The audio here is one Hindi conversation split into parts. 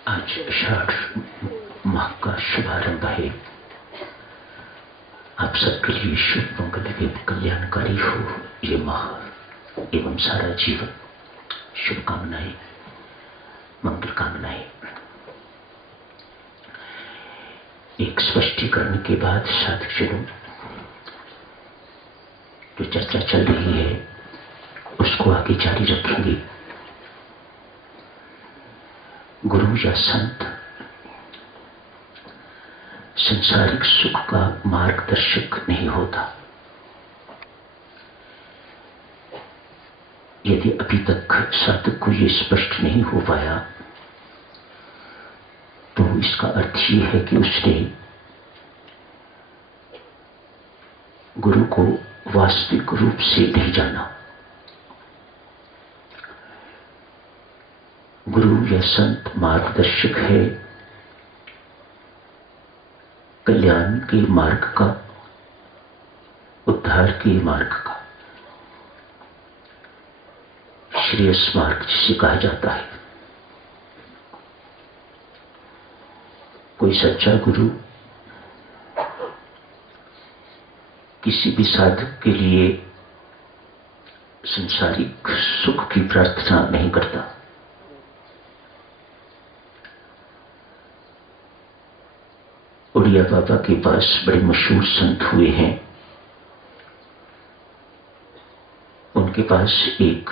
आज आषाढ़ माह का शुभारंभ है। आप सबके लिए शुभ मंगल एवं कल्याणकारी हो ये माह एवं सारा जीवन। शुभकामनाएं, मंगल कामनाएं। एक स्पष्टीकरण के बाद साधकजनों, जो चर्चा चल रही है उसको आगे जारी रखेंगे। गुरु या संत संसारिक सुख का मार्गदर्शक नहीं होता। यदि अभी तक साधक को ये स्पष्ट नहीं हो पाया तो इसका अर्थ ये है कि उसने गुरु को वास्तविक रूप से नहीं जाना। गुरु या संत मार्गदर्शक है कल्याण के मार्ग का, उद्धार के मार्ग का, श्रेयस मार्ग जिसे कहा जाता है। कोई सच्चा गुरु किसी भी साधक के लिए संसारिक सुख की प्रार्थना नहीं करता। उड़िया बाबा के पास बड़े मशहूर संत हुए हैं। उनके पास एक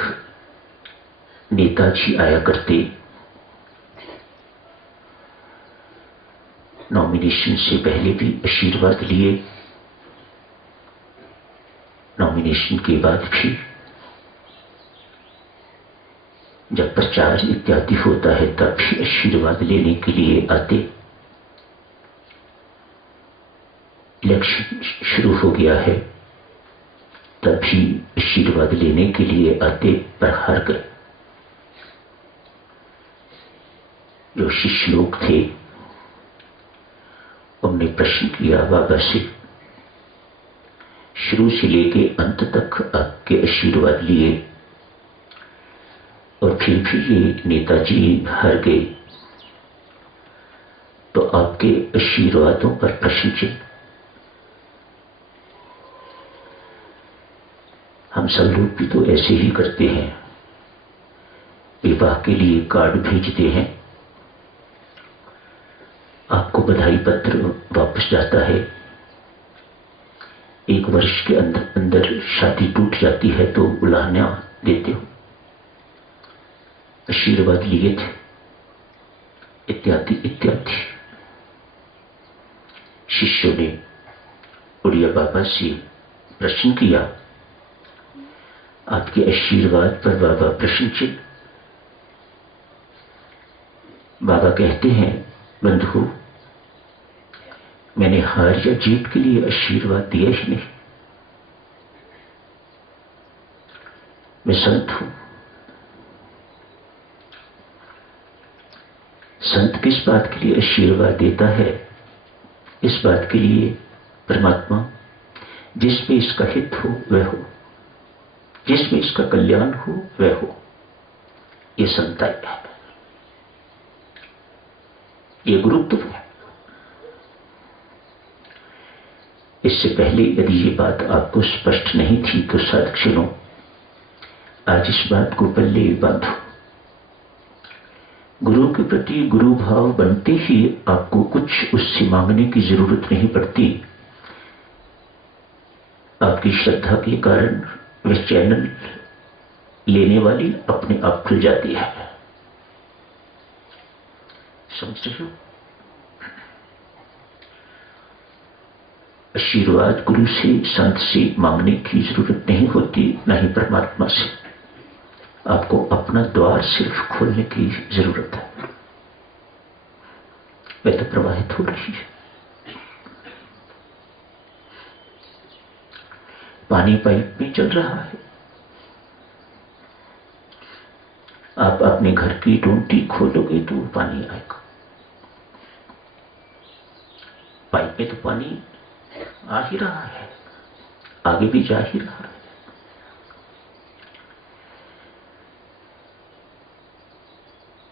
नेताजी आया करते। नॉमिनेशन से पहले भी आशीर्वाद लिए, नॉमिनेशन के बाद भी जब प्रचार इत्यादि होता है तब भी आशीर्वाद लेने के लिए आते। इलेक्शन शुरू हो गया है तभी आशीर्वाद लेने के लिए आते, पर हार गए। जो शिष्य लोग थे उन्होंने प्रश्न किया बाबा से, शुरू से लेके अंत तक आपके आशीर्वाद लिए और फिर भी ये नेताजी हार गए, तो आपके आशीर्वादों पर प्रश्न चिन्ह। हम सब लोग भी तो ऐसे ही करते हैं। विवाह के लिए कार्ड भेजते हैं, आपको बधाई पत्र वापस जाता है। एक वर्ष के अंदर अंदर शादी टूट जाती है तो बुलाना देते हो, आशीर्वाद लिए थे, इत्यादि इत्यादि। शिष्यों ने उड़िया बाबा से प्रश्न किया, आपके आशीर्वाद पर बाबा प्रश्न चिन्ह। बाबा कहते हैं, बंधु, मैंने हार या जीत के लिए आशीर्वाद दिया ही नहीं। मैं संत हूं। संत किस बात के लिए आशीर्वाद देता है? इस बात के लिए परमात्मा जिसमें इसका हित हो वह हो, जिसमें इसका कल्याण हो वह हो। ये संताई है, ये गुरुत्व है। इससे पहले यदि ये बात आपको स्पष्ट नहीं थी तो साधकजनों, आज इस बात को पल्ले बांधो। गुरु के प्रति गुरु भाव बनते ही आपको कुछ उससे मांगने की जरूरत नहीं पड़ती। आपकी श्रद्धा के कारण वह चैनल लेने वाली अपने आप खुल जाती है। समझ रहे हो? आशीर्वाद गुरु से, संत से मांगने की जरूरत नहीं होती, न ही परमात्मा से। आपको अपना द्वार सिर्फ खोलने की जरूरत है। वह तो प्रवाहित हो रही है। पानी पाइप में चल रहा है। आप अपने घर की टूटी खोलोगे तो पानी आएगा। पाइप में तो पानी आ ही रहा है, आगे भी जा ही रहा है।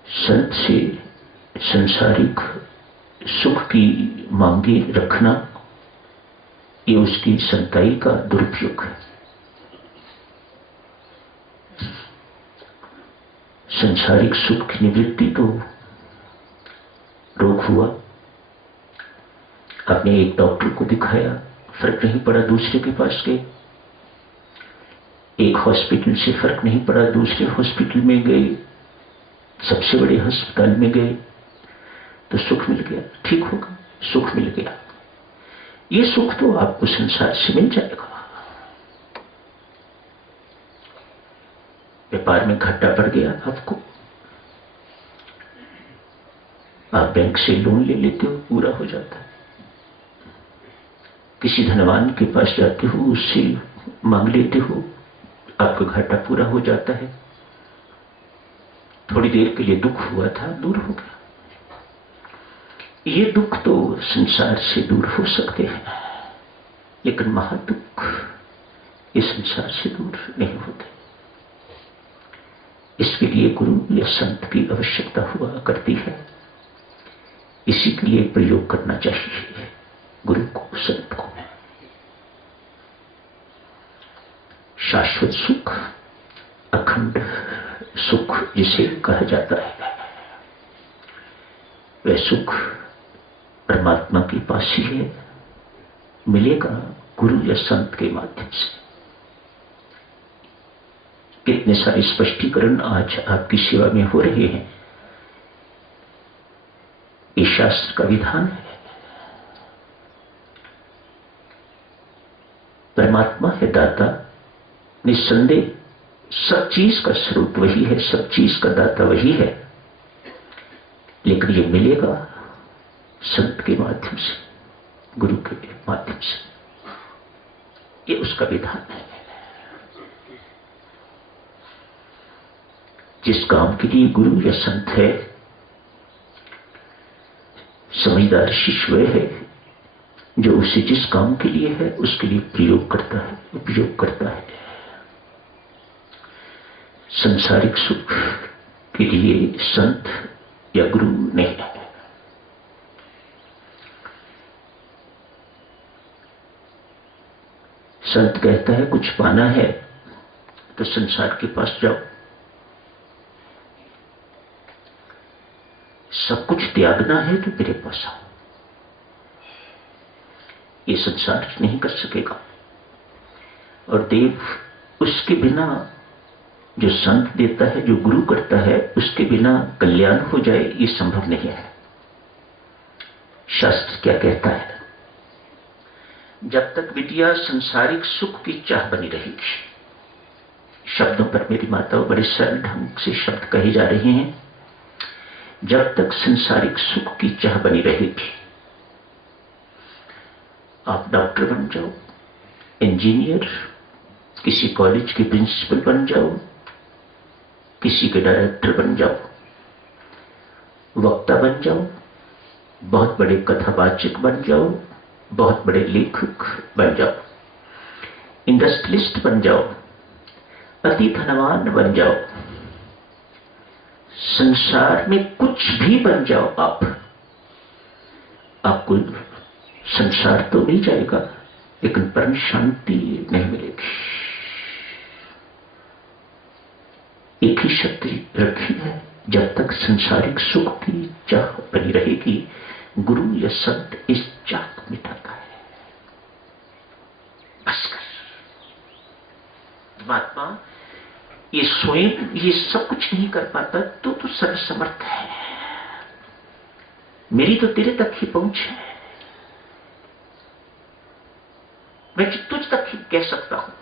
संत से संसारिक सुख की मांगे रखना, ये उसकी संताई का दुरुपयोग है। संसारिक सुख की निवृत्ति तो रोग हुआ, आपने एक डॉक्टर को दिखाया, फर्क नहीं पड़ा, दूसरे के पास गए, एक हॉस्पिटल से फर्क नहीं पड़ा, दूसरे हॉस्पिटल में गए, सबसे बड़े अस्पताल में गए तो सुख मिल गया, ठीक होगा, सुख मिल गया। ये सुख तो आपको संसार से मिल जाएगा। व्यापार में घाटा पड़ गया आपको, आप बैंक से लोन ले लेते हो, पूरा हो जाता है। किसी धनवान के पास जाते हो, उससे मांग लेते हो, आपका घाटा पूरा हो जाता है। थोड़ी देर के लिए दुख हुआ था, दूर हो गया। ये दुख तो संसार से दूर हो सकते हैं, लेकिन महादुख ये संसार से दूर नहीं होते। इसके लिए गुरु या संत की आवश्यकता हुआ करती है। इसी के लिए प्रयोग करना चाहिए गुरु को, संत को। शाश्वत सुख, अखंड सुख जिसे कहा जाता है, वह सुख परमात्मा के पास ही है, मिलेगा गुरु या संत के माध्यम से। कितने सारे स्पष्टीकरण आज आपकी सेवा में हो रहे हैं। ये शास्त्र का विधान है। परमात्मा है दाता, निस्संदेह सब चीज का स्रोत वही है, सब चीज का दाता वही है, लेकिन ये मिलेगा संत के माध्यम से, गुरु के माध्यम से। ये उसका विधान है। जिस काम के लिए गुरु या संत है, समझदार शिष्य वह है जो उसे जिस काम के लिए है उसके लिए प्रयोग करता है, उपयोग करता है। संसारिक सुख के लिए संत या गुरु नहीं है। संत कहता है कुछ पाना है तो संसार के पास जाओ, सब कुछ त्यागना है तो मेरे पास आओ। ये संसार नहीं कर सकेगा। और देव उसके बिना, जो संत देता है, जो गुरु करता है, उसके बिना कल्याण हो जाए ये संभव नहीं है। शास्त्र क्या कहता है? जब तक विद्या संसारिक सुख की चाह बनी रहेगी, शब्दों पर मेरी माताओं बड़े सरल ढंग से शब्द कहे जा रहे हैं, जब तक संसारिक सुख की चाह बनी रहेगी, आप डॉक्टर बन जाओ, इंजीनियर, किसी कॉलेज के प्रिंसिपल बन जाओ, किसी के डायरेक्टर बन जाओ, वक्ता बन जाओ, बहुत बड़े कथावाचक बन जाओ, बहुत बड़े लेखक बन जाओ, इंडस्ट्रियलिस्ट बन जाओ, अति धनवान बन जाओ, संसार में कुछ भी बन जाओ, आपको संसार तो मिल जाएगा, लेकिन परम शांति नहीं मिलेगी। एक ही शक्ति रखी है, जब तक संसारिक सुख की चाह बनी रहेगी, गुरु या संत इस चाह को मिटाता है। बस कर। परमात्मा ये स्वयं ये सब कुछ नहीं कर पाता, तो सर्वसमर्थ है। मेरी तो तेरे तक ही पहुंच है। मैं तुझ तक ही कह सकता हूं,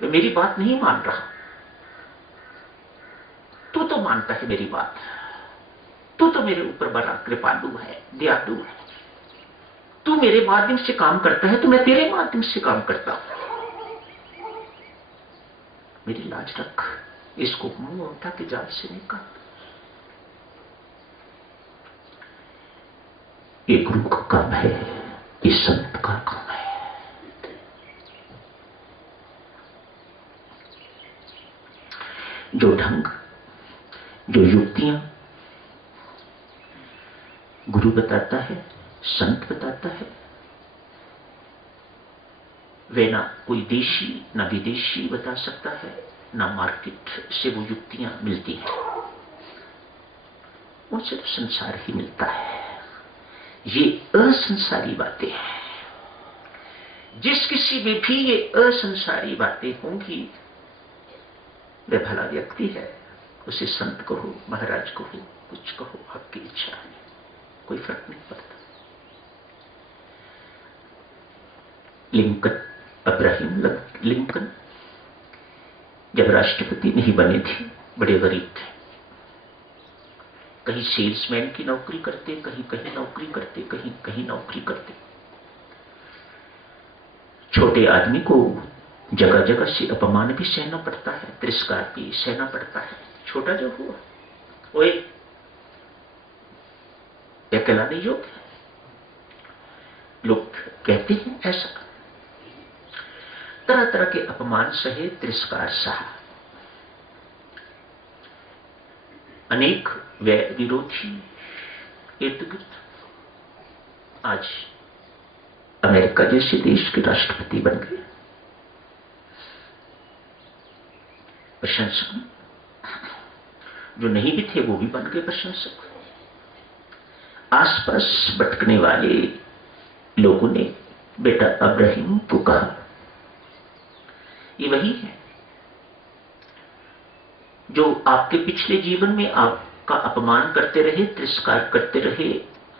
मैं मेरी बात नहीं मान रहा, तू तो मानता है मेरी बात, तू तो मेरे ऊपर बड़ा कृपालु है, दयालु है, तू मेरे माध्यम से काम करता है तो मैं तेरे माध्यम से काम करता हूं। मेरी लाज रख, इसको मुंह उठा के जाल से निकाल। ये गुरु का काम है, ये संत का काम है। जो ढंग, जो युक्तियां गुरु बताता है, संत बताता है। वे ना कोई देशी ना विदेशी बता सकता है, ना मार्केट से वो युक्तियां मिलती हैं, उनसे तो संसार ही मिलता है। ये असंसारी बातें हैं। जिस किसी में भी ये असंसारी बातें होंगी, वह भला व्यक्ति है। उसे संत कहो, महाराज कहो, कुछ कहो, आपकी इच्छा है, कोई फर्क नहीं पड़ता। लिंकन, अब्राहम लिंकन जब राष्ट्रपति नहीं बने थे, बड़े गरीब थे। कहीं सेल्समैन की नौकरी करते, कहीं कहीं नौकरी करते, कहीं कहीं नौकरी करते। छोटे आदमी को जगह जगह से अपमान भी सहना पड़ता है, तिरस्कार भी सहना पड़ता है। छोटा जो हुआ वो एक कहलाने योग्य है। लोग कहते हैं ऐसा। तरह तरह के अपमान सहे, तिरस्कार सहा। अनेक वैर विरोधी इर्द गिर्द। आज अमेरिका जैसे देश के राष्ट्रपति बन गए। प्रशंसक जो नहीं भी थे वो भी बन गए प्रशंसक। आसपास भटकने वाले लोगों ने बेटा अब्राहम को कहा, ये वही है जो आपके पिछले जीवन में आपका अपमान करते रहे, तिरस्कार करते रहे,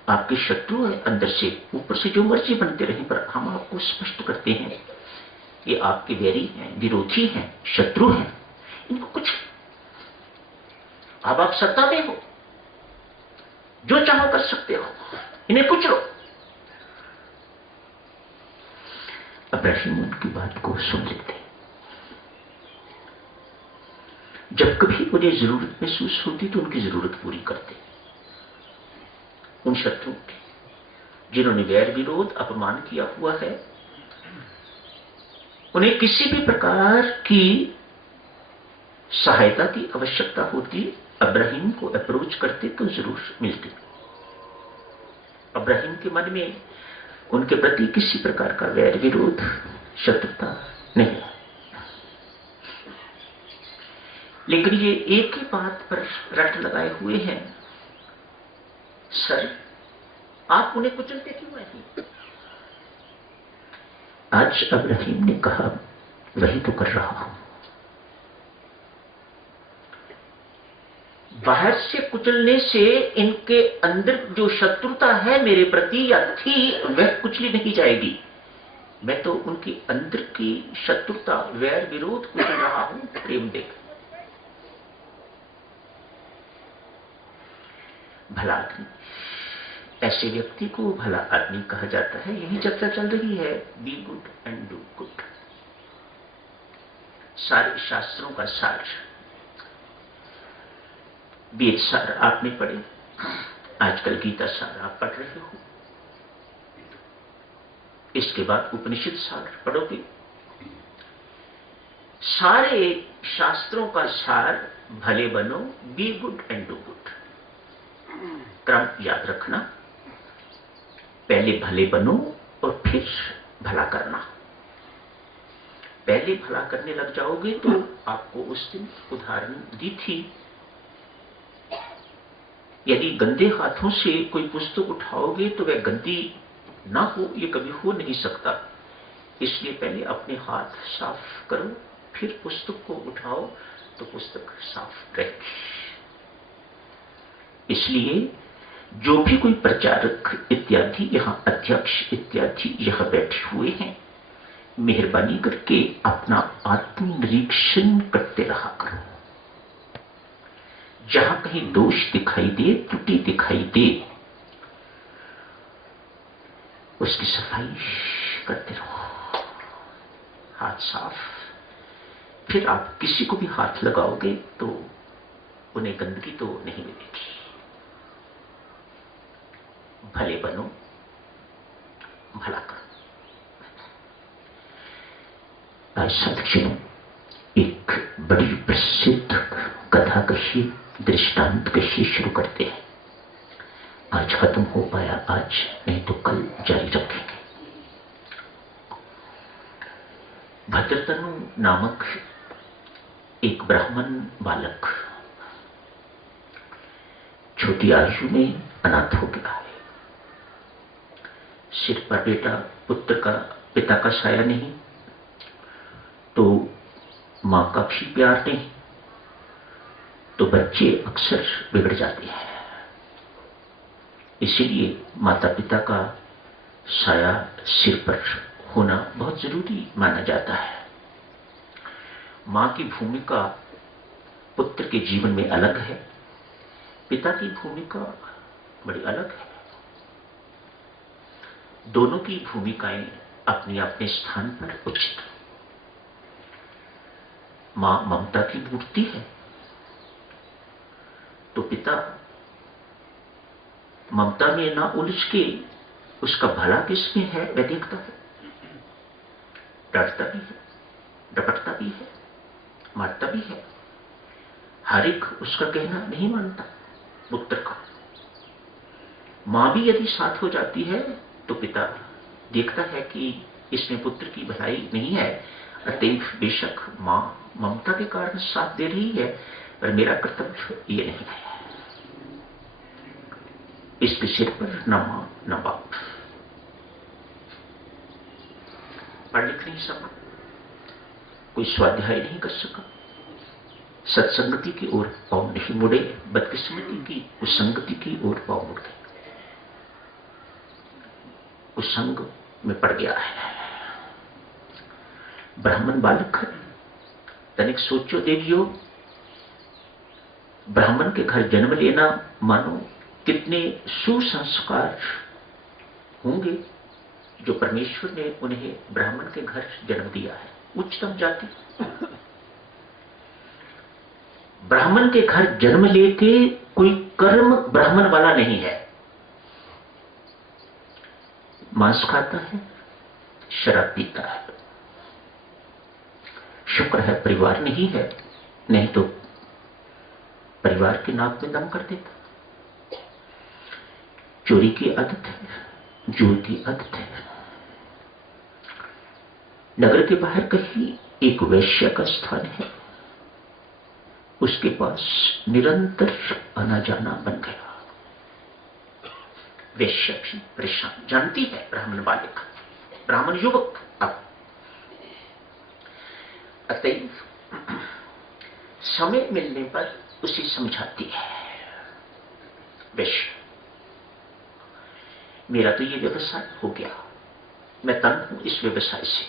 आपके शत्रु है अंदर से, ऊपर से जो मर्जी बनते रहे, पर हम आपको स्पष्ट करते हैं ये आपके वैरी हैं, विरोधी हैं, शत्रु हैं। इनको कुछ अब आप सत्ता में हो, जो चाहो कर सकते हो, इन्हें कुछ लो। अब्राहम उनकी बात को सुन लेते। जब कभी उन्हें जरूरत महसूस होती तो उनकी जरूरत पूरी करते। उन शत्रुओं की जिन्होंने वैर विरोध अपमान किया हुआ है, उन्हें किसी भी प्रकार की सहायता की आवश्यकता होती, अब्राहम को अप्रोच करते तो जरूर मिलती। अब्राहम के मन में उनके प्रति किसी प्रकार का वैर विरोध, शत्रुता नहीं। लेकिन ये एक ही बात पर रट लगाए हुए हैं, सर आप उन्हें कुचलते क्यों नहीं? आज अब्राहम ने कहा, वही तो कर रहा हूं। बाहर से कुचलने से इनके अंदर जो शत्रुता है मेरे प्रति या थी, वह कुचली नहीं जाएगी। मैं तो उनकी अंदर की शत्रुता, वैर विरोध कुचल रहा हूं प्रेम देकर। भला आदमी, ऐसे व्यक्ति को भला आदमी कहा जाता है। यही चर्चा चल रही है, be good and do good. सारे शास्त्रों का सार, वेद सार आपने पढ़े, आजकल गीता सार आप पढ़ रहे हो, इसके बाद उपनिषद सार पढ़ोगे। सारे शास्त्रों का सार भले बनो, be good and do good. क्रम याद रखना, पहले भले बनो और फिर भला करना। पहले भला करने लग जाओगे तो आपको उस दिन उदाहरण दी थी, यदि गंदे हाथों से कोई पुस्तक उठाओगे तो वह गंदी ना हो, ये कभी हो नहीं सकता। इसलिए पहले अपने हाथ साफ करो, फिर पुस्तक को उठाओ तो पुस्तक साफ रहेगी। इसलिए जो भी कोई प्रचारक इत्यादि, यहां अध्यक्ष इत्यादि यहां बैठे हुए हैं, मेहरबानी करके अपना आत्मनिरीक्षण करते रहा करो। जहां कहीं दोष दिखाई दे, त्रुटि दिखाई दे, उसकी सफाई करते रहो। हाथ साफ। फिर आप किसी को भी हाथ लगाओगे तो उन्हें गंदगी तो नहीं मिलेगी। भले बनो, भला करो। आज साथियों, एक बड़ी प्रसिद्ध कथा कही, दृष्टांत कही शुरू करते हैं। आज खत्म हो पाया, आज नहीं तो कल जारी रखेंगे। भद्रतनु नामक एक ब्राह्मण बालक छोटी आयु में अनाथ हो गया है। सिर पर बेटा पिता का साया नहीं, तो मां का भी प्यार नहीं, तो बच्चे अक्सर बिगड़ जाते हैं। इसीलिए माता पिता का साया सिर पर होना बहुत जरूरी माना जाता है। मां की भूमिका पुत्र के जीवन में अलग है, पिता की भूमिका बड़ी अलग है। दोनों की भूमिकाएं अपने अपने स्थान पर उचित। मां ममता की मूर्ति है, तो पिता ममता में ना उलझ के उसका भला किसमें है वह देखता है, डरता भी है, डपटता भी है, मारता भी है। हर एक उसका कहना नहीं मानता पुत्र का। मां भी यदि साथ हो जाती है तो पिता देखता है कि इसमें पुत्र की भलाई नहीं है, अतएव बेशक मां ममता के कारण साथ दे रही है, पर मेरा कर्तव्य ये नहीं है। इसके सिर पर न मां न बाप। पढ़ लिख नहीं सका, कोई स्वाध्याय नहीं कर सका, सत्संगति की ओर पांव नहीं मुड़े, बदकिस्मती की कुसंगति की ओर पांव मुड़ गए, कुसंग में पड़ गया है। ब्राह्मण बालक है। तनिक सोचो देवियों, ब्राह्मण के घर जन्म लेना मानो कितने सुसंस्कार होंगे जो परमेश्वर ने उन्हें ब्राह्मण के घर जन्म दिया है। उच्चतम जाति ब्राह्मण के घर जन्म लेके कोई कर्म ब्राह्मण वाला नहीं है। मांस खाता है, शराब पीता है, शुक्र है परिवार नहीं है, नहीं तो परिवार की नाक में दम कर देता। चोरी की आदत है, जुए की आदत है। नगर के बाहर कहीं एक वैश्य का स्थान है, उसके पास निरंतर आना जाना बन गया। वैश्य भी परेशान, जानती है ब्राह्मण बालिका, ब्राह्मण युवक अब अतएव समय मिलने पर उसे समझाती है, वैश्य मेरा तो ये व्यवसाय हो गया, मैं तंग हूं इस व्यवसाय से,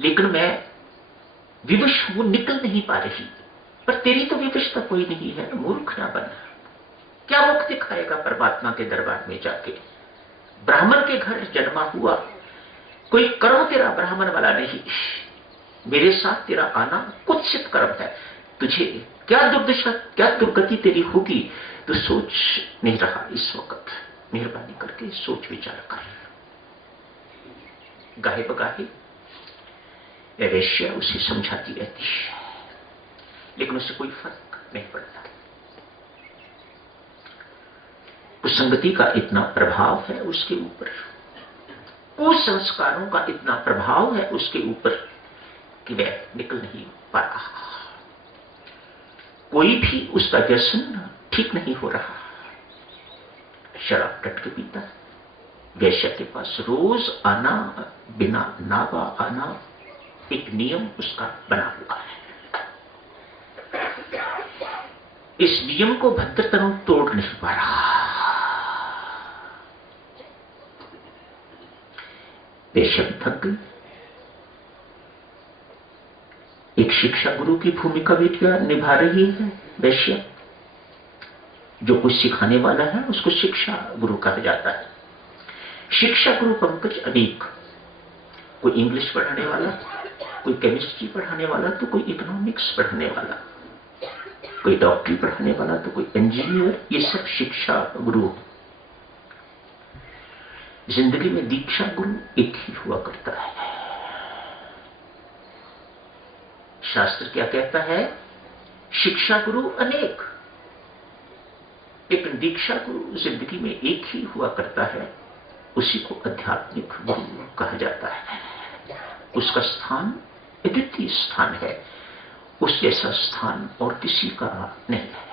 लेकिन मैं विवश हूं, निकल नहीं पा रही। पर तेरी तो विवशता कोई नहीं है, मूर्ख ना बन। क्या मुख दिखाएगा परमात्मा के दरबार में जाके? ब्राह्मण के घर जन्मा हुआ, कोई कर्म तेरा ब्राह्मण वाला नहीं। मेरे साथ तेरा आना कुत्सित कर्म है। तुझे क्या दुर्दशा, क्या दुर्गति तेरी होगी, तो सोच नहीं रहा इस वक्त। मेहरबानी करके सोच विचार कर। गाहे बगाहे वैश्य उसे समझाती रहती है, लेकिन उससे कोई फर्क नहीं पड़ता। कुसंगति का इतना प्रभाव है उसके ऊपर, कुसंस्कारों का इतना प्रभाव है उसके ऊपर कि वह निकल नहीं पा रहा। कोई भी उसका व्यसन ठीक नहीं हो रहा। शराब डट के पीता, वैश्य के पास रोज आना, बिना नावा आना एक नियम उसका बना हुआ है। इस नियम को भद्रतनु तोड़ नहीं पा रहा। वैश्य थक गई। एक शिक्षा गुरु की भूमिका भी निभा रही है वैश्य। जो कुछ सिखाने वाला है उसको शिक्षा गुरु कहा जाता है। शिक्षा गुरु पंकज अनेक, कोई इंग्लिश पढ़ाने वाला, कोई केमिस्ट्री पढ़ाने वाला, तो कोई इकोनॉमिक्स पढ़ाने वाला, कोई डॉक्टरी पढ़ाने वाला, तो कोई इंजीनियर। ये सब शिक्षा गुरु। जिंदगी में दीक्षा गुरु एक ही हुआ करता है। शास्त्र क्या कहता है? शिक्षा गुरु अनेक। लेकिन दीक्षा गुरु जिंदगी में एक ही हुआ करता है, उसी को आध्यात्मिक गुरु कहा जाता है। उसका स्थान अद्वितीय स्थान है, उस जैसा स्थान और किसी का नहीं है।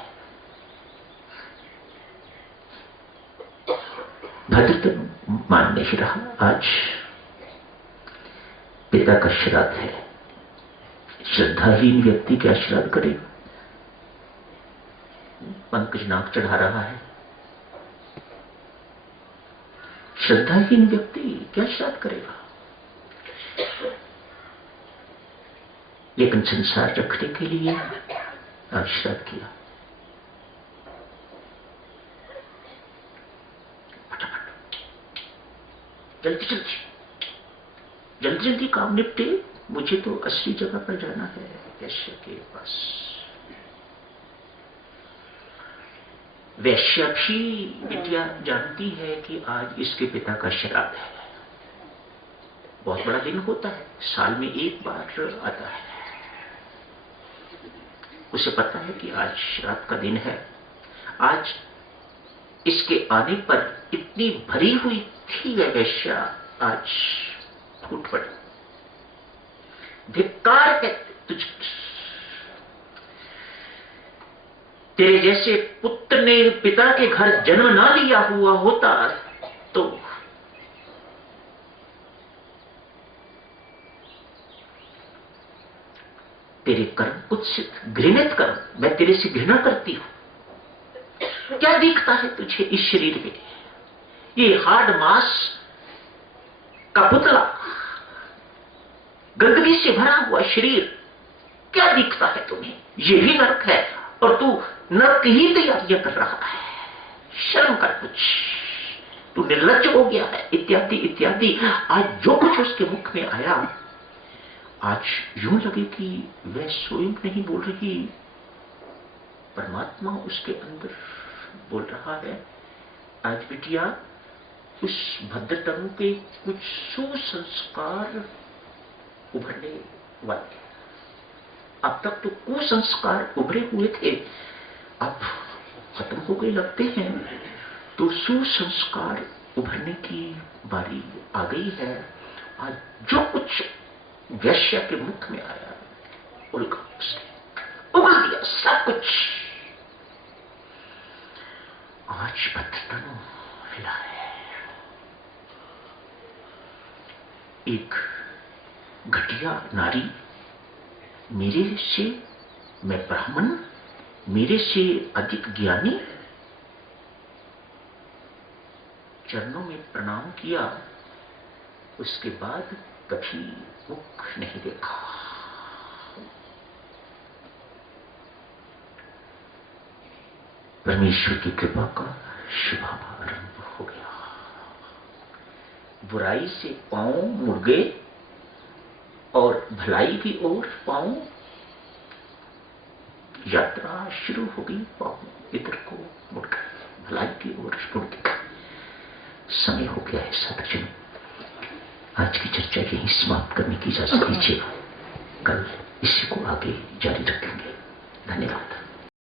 भद्रतनु मान नहीं रहा। आज पिता का श्राद्ध है। श्रद्धाहीन व्यक्ति क्या श्राद्ध करेगा? पंकज नाक चढ़ा रहा है। श्रद्धाहीन व्यक्ति क्या श्राद्ध करेगा? लेकिन संसार रखने के लिए आज श्राद्ध किया। जल्दी जल्दी जल्दी जल्दी काम निपटे, मुझे तो असली जगह पर जाना है, वैश्य के पास। वैश्य भी विद्या जानती है कि आज इसके पिता का श्राद्ध है। बहुत बड़ा दिन होता है, साल में एक बार आता है। उसे पता है कि आज श्राद्ध का दिन है। आज इसके आने पर इतनी भरी हुई थी वह वैश्या, आज फूट पड़ी। धिक्कार है तुझ, तेरे जैसे पुत्र ने पिता के घर जन्म ना लिया हुआ होता तो तेरे कर्म कुत्सित, घृणित कर्म, मैं तेरे से घृणा करती हूं। क्या दिखता है तुझे इस शरीर में? ये हार्ड मांस का पुतला, गंदगी से भरा हुआ शरीर, क्या दिखता है तुम्हें? ये भी नरक है और तू नरक ही तैयारियां कर रहा है। शर्म कर कुछ, तू निर्लज्ज हो गया है, इत्यादि इत्यादि। आज जो कुछ उसके मुख में आया, आज यूं लगे कि वह स्वयं नहीं बोल रही, परमात्मा उसके अंदर बोल रहा है। आज बिटिया, उस भद्रतनु के कुछ सुसंस्कार उभरने वाले। अब तक तो कुसंस्कार उभरे हुए थे, अब खत्म हो गए लगते हैं, तो सुसंस्कार उभरने की बारी आ गई है। आज जो कुछ वैश्य के मुख में आया, उगल दिया सब कुछ। आज भद्रतनु हिला है। एक घटिया नारी, मेरे से, मैं ब्राह्मण, मेरे से अधिक ज्ञानी, चरणों में प्रणाम किया, उसके बाद कभी मुख नहीं देखा। परमेश्वर की कृपा का शुभारंभ हो गया। बुराई से पांव मुड़ गए और भलाई की ओर पांव, यात्रा शुरू हो गई। पांव इधर को मुड़ गए, भलाई की ओर मुड़ गए। समय हो गया है साधुजन, आज की चर्चा यहीं समाप्त करने की इजाजत दीजिए। कल इसी को आगे जारी रखेंगे। धन्यवाद।